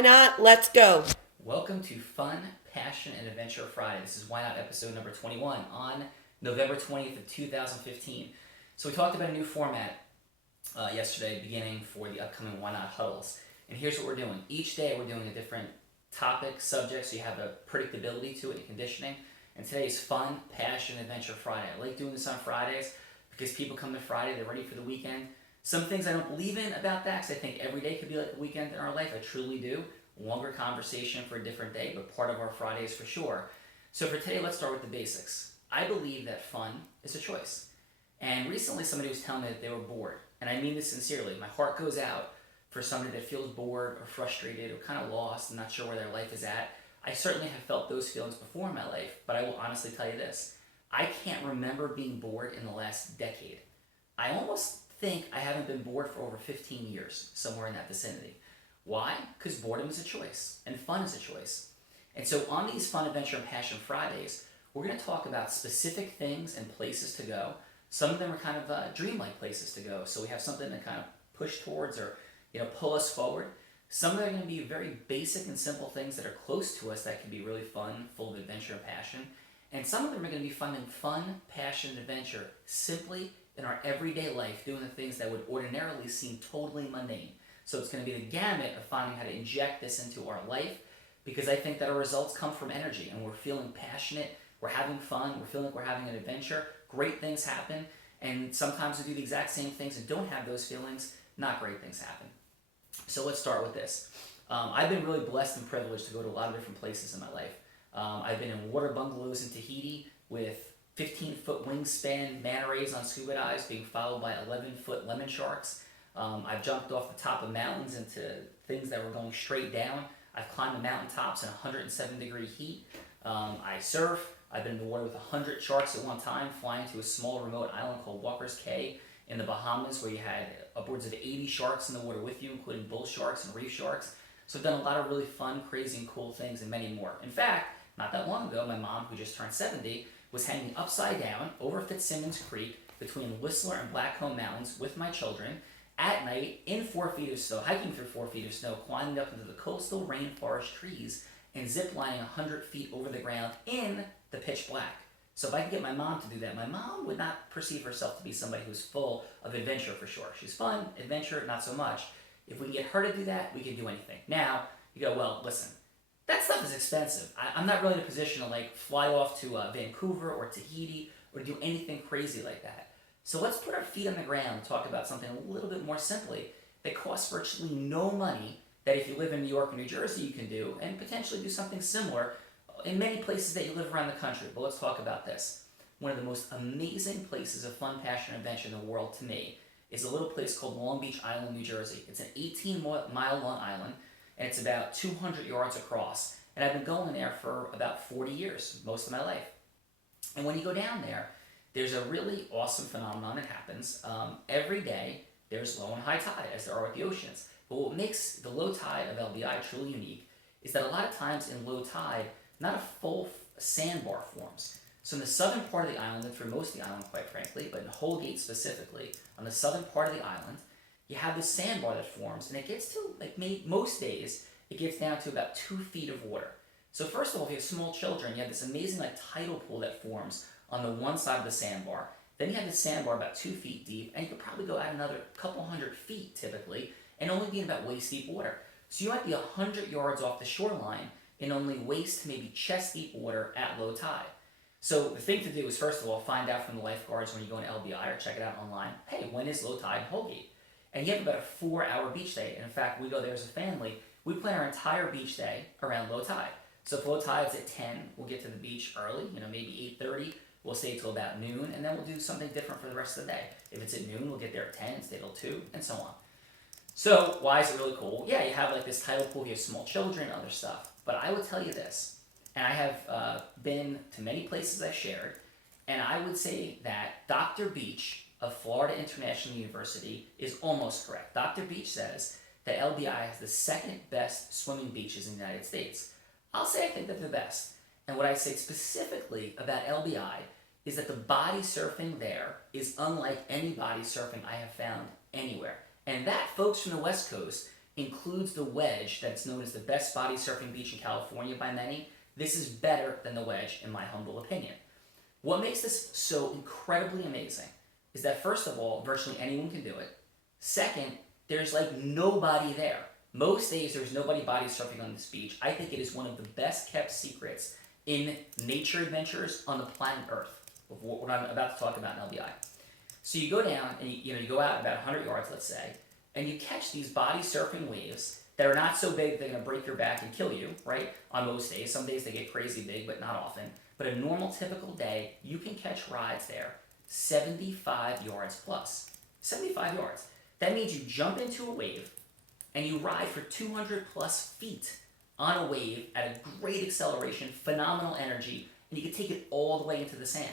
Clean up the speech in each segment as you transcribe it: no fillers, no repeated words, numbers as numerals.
Why not? Let's go. Welcome to Fun, Passion, and Adventure Friday. This is Why Not episode number 21 on November 20th of 2015. So we talked about a new format yesterday, beginning for the upcoming Why Not Huddles. And here's what we're doing. Each day we're doing a different topic, subject, so you have a predictability to it and conditioning. And today is Fun, Passion, and Adventure Friday. I like doing this on Fridays because people come to Friday, they're ready for the weekend. Some things I don't believe in about that because I think every day could be like a weekend in our life. I truly do. Longer conversation for a different day, but part of our Fridays for sure. So for today, let's start with the basics. I believe that fun is a choice. And recently somebody was telling me that they were bored. And I mean this sincerely. My heart goes out for somebody that feels bored or frustrated or kind of lost and not sure where their life is at. I certainly have felt those feelings before in my life, but I will honestly tell you this. I can't remember being bored in the last decade. I almost think I haven't been bored for over 15 years, somewhere in that vicinity. Why? Because boredom is a choice, and fun is a choice. And so on these Fun, Adventure, and Passion Fridays, we're going to talk about specific things and places to go. Some of them are kind of dreamlike places to go, so we have something to kind of push towards or pull us forward. Some of them are going to be very basic and simple things that are close to us that can be really fun, full of adventure and passion. And some of them are going to be fun, passion, and adventure simply in our everyday life, doing the things that would ordinarily seem totally mundane. So it's going to be the gamut of finding how to inject this into our life, because I think that our results come from energy and we're feeling passionate, we're having fun, we're feeling like we're having an adventure, great things happen, and sometimes we do the exact same things and don't have those feelings, not great things happen. So let's start with this. I've been really blessed and privileged to go to a lot of different places in my life. I've been in water bungalows in Tahiti with 15-foot wingspan manta rays on scuba dives being followed by 11-foot lemon sharks. I've jumped off the top of mountains into things that were going straight down. I've climbed the mountaintops in 107-degree heat. I surf. I've been in the water with 100 sharks at one time, flying to a small remote island called Walker's Cay in the Bahamas, where you had upwards of 80 sharks in the water with you, including bull sharks and reef sharks. So I've done a lot of really fun, crazy, and cool things, and many more. In fact, not that long ago, my mom, who just turned 70, was hanging upside down over Fitzsimmons Creek between Whistler and Blackcomb Mountains with my children at night in 4 feet of snow, hiking through 4 feet of snow, climbing up into the coastal rainforest trees, and ziplining 100 feet over the ground in the pitch black. So if I could get my mom to do that, my mom would not perceive herself to be somebody who's full of adventure for sure. She's fun, adventure, not so much. If we can get her to do that, we can do anything. Now, you go, well, listen, that stuff is expensive. I'm not really in a position to fly off to Vancouver or Tahiti or do anything crazy like that. So let's put our feet on the ground and talk about something a little bit more simply that costs virtually no money, that if you live in New York or New Jersey you can do, and potentially do something similar in many places that you live around the country. But let's talk about this. One of the most amazing places of fun, passion, and adventure in the world to me is a little place called Long Beach Island, New Jersey. It's an 18-mile long island, and it's about 200 yards across. And I've been going there for about 40 years, most of my life. And when you go down there, there's a really awesome phenomenon that happens. Every day, there's low and high tide, as there are with the oceans. But what makes the low tide of LBI truly unique is that a lot of times in low tide, not a full sandbar forms. So in the southern part of the island, and through most of the island, quite frankly, but in Holgate specifically, on the southern part of the island, you have this sandbar that forms, and it gets to, most days, it gets down to about 2 feet of water. So first of all, if you have small children, you have this amazing tidal pool that forms on the one side of the sandbar. Then you have the sandbar about 2 feet deep, and you could probably go out another couple hundred feet typically, and only be in about waist deep water. So you might be 100 yards off the shoreline in only waist to maybe chest deep water at low tide. So the thing to do is, first of all, find out from the lifeguards when you go in LBI or check it out online, hey, when is low tide in Holgate? And you have about a 4-hour beach day. And in fact, we go there as a family. We plan our entire beach day around low tide. So if low tide's at 10, we'll get to the beach early, maybe 8:30. We'll stay till about noon, and then we'll do something different for the rest of the day. If it's at noon, we'll get there at 10 and stay till 2, and so on. So why is it really cool? Yeah, you have this tidal pool, you have small children, other stuff. But I would tell you this, and I have been to many places I shared, and I would say that Dr. Beach of Florida International University is almost correct. Dr. Beach says that LBI has the second best swimming beaches in the United States. I'll say I think they're the best. And what I say specifically about LBI is that the body surfing there is unlike any body surfing I have found anywhere. And that, folks from the West Coast, includes the wedge that's known as the best body surfing beach in California by many, this is better than the wedge in my humble opinion. What makes this so incredibly amazing is that first of all, virtually anyone can do it. Second, there's like nobody there. Most days there's nobody body surfing on this beach. I think it is one of the best kept secrets in nature adventures on the planet Earth, of what I'm about to talk about in LBI. So you go down and you go out about 100 yards, let's say, and you catch these body surfing waves that are not so big they're going to break your back and kill you, right? On most days. Some days they get crazy big, but not often. But a normal, typical day, you can catch rides there 75 yards plus. 75 yards. That means you jump into a wave and you ride for 200 plus feet on a wave at a great acceleration, phenomenal energy, and you can take it all the way into the sand.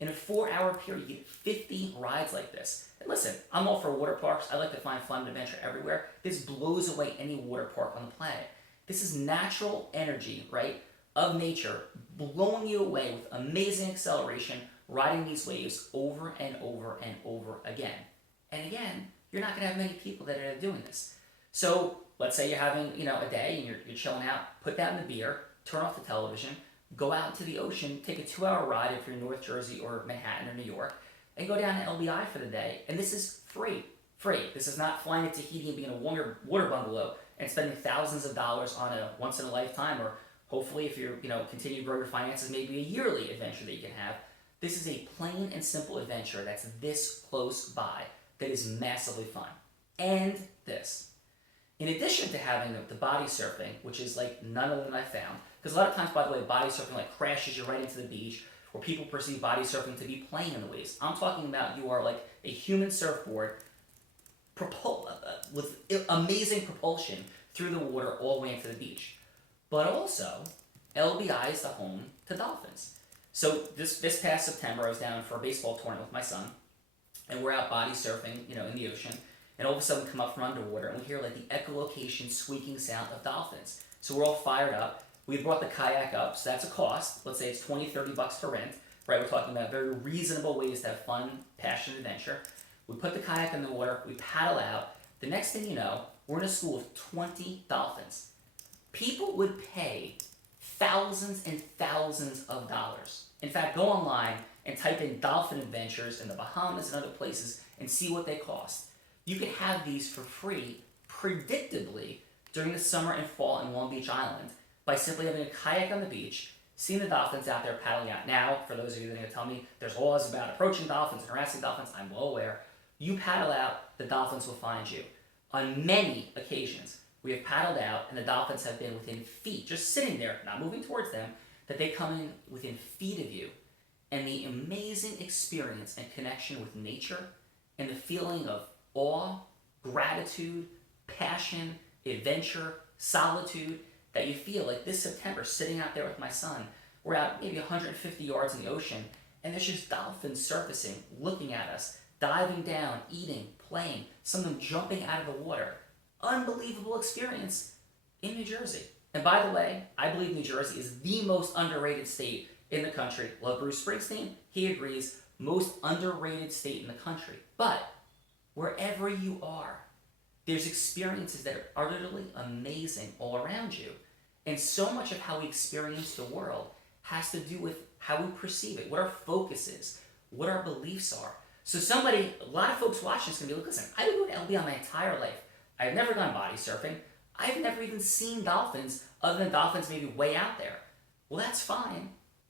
In a 4-hour period, you get 50 rides like this. And listen, I'm all for water parks. I like to find fun and adventure everywhere. This blows away any water park on the planet. This is natural energy, right, of nature, blowing you away with amazing acceleration, riding these waves over and over and over again. And again, you're not going to have many people that are doing this. So let's say you're having a day and you're chilling out, put down the beer, turn off the television, go out into the ocean, take a 2-hour ride if you're in North Jersey or Manhattan or New York, and go down to LBI for the day. And this is free. Free. This is not flying to Tahiti and being in a water bungalow and spending thousands of dollars on a once-in-a-lifetime, or hopefully if you're, continue to grow your finances, maybe a yearly adventure that you can have. This is a plain and simple adventure that's this close by that is massively fun. And this. In addition to having the body surfing, which is like none other than I found, because a lot of times, by the way, body surfing like crashes you right into the beach, or people perceive body surfing to be playing in the waves. I'm talking about you are like a human surfboard with amazing propulsion through the water all the way into the beach. But also, LBI is the home to dolphins. So this past September, I was down for a baseball tournament with my son, and we're out body surfing, in the ocean, and all of a sudden we come up from underwater, and we hear like the echolocation squeaking sound of dolphins. So we're all fired up. We brought the kayak up, so that's a cost. Let's say it's $20, $30 to rent, right? We're talking about very reasonable ways to have fun, passionate adventure. We put the kayak in the water, we paddle out. The next thing you know, we're in a school of 20 dolphins. People would pay thousands and thousands of dollars. In fact, go online and type in dolphin adventures in the Bahamas and other places and see what they cost. You can have these for free, predictably, during the summer and fall in Long Beach Island by simply having a kayak on the beach, seeing the dolphins out there paddling out. Now, for those of you that are going to tell me there's laws about approaching dolphins and harassing dolphins, I'm well aware. You paddle out, the dolphins will find you. On many occasions, we have paddled out and the dolphins have been within feet, just sitting there, not moving towards them, that they come in within feet of you. And the amazing experience and connection with nature and the feeling of awe, gratitude, passion, adventure, solitude that you feel like this September sitting out there with my son. We're out maybe 150 yards in the ocean and there's just dolphins surfacing, looking at us, diving down, eating, playing, some of them jumping out of the water. Unbelievable experience in New Jersey. And by the way, I believe New Jersey is the most underrated state in the country. Love Bruce Springsteen, he agrees, most underrated state in the country. But wherever you are, there's experiences that are utterly amazing all around you. And so much of how we experience the world has to do with how we perceive it, what our focus is, what our beliefs are. So a lot of folks watching this can be like, listen, I've been going to LBI my entire life. I've never gone body surfing. I've never even seen dolphins, other than dolphins maybe way out there. Well, that's fine,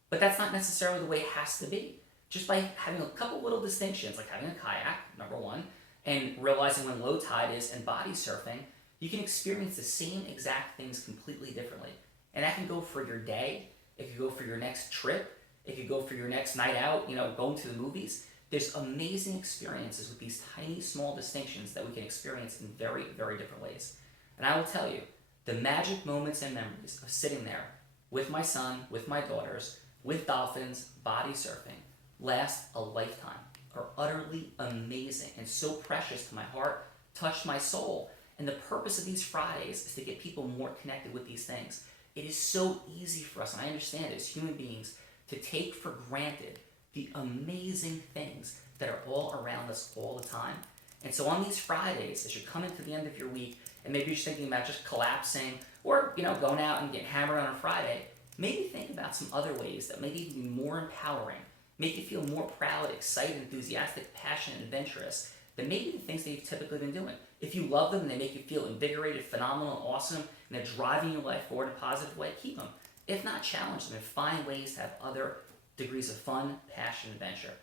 but that's not necessarily the way it has to be. Just by having a couple little distinctions, like having a kayak, number one, and realizing when low tide is and body surfing, you can experience the same exact things completely differently. And that can go for your day, it could go for your next trip, it could go for your next night out, going to the movies. There's amazing experiences with these tiny, small distinctions that we can experience in very, very different ways. And I will tell you, the magic moments and memories of sitting there with my son, with my daughters, with dolphins, body surfing, last a lifetime, are utterly amazing and so precious to my heart, touch my soul. And the purpose of these Fridays is to get people more connected with these things. It is so easy for us, and I understand it as human beings, to take for granted the amazing things that are all around us all the time. And so on these Fridays, as you're coming to the end of your week, and maybe you're just thinking about just collapsing or going out and getting hammered on a Friday, maybe think about some other ways that maybe even be more empowering, make you feel more proud, excited, enthusiastic, passionate, and adventurous than maybe the things that you've typically been doing. If you love them and they make you feel invigorated, phenomenal, awesome, and they're driving your life forward in a positive way, keep them. If not, challenge them and find ways to have other degrees of fun, passion, and adventure.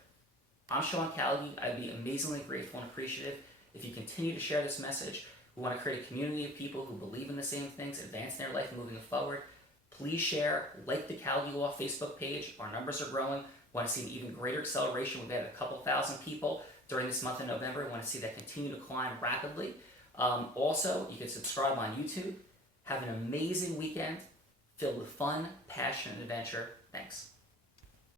I'm Sean Callagy. I'd be amazingly grateful and appreciative if you continue to share this message. We want to create a community of people who believe in the same things, advance their life, moving forward. Please share, like the Callagy Law Facebook page. Our numbers are growing. We want to see an even greater acceleration. We've had a couple thousand people during this month of November. We want to see that continue to climb rapidly. Also, you can subscribe on YouTube. Have an amazing weekend filled with fun, passion, and adventure. Thanks.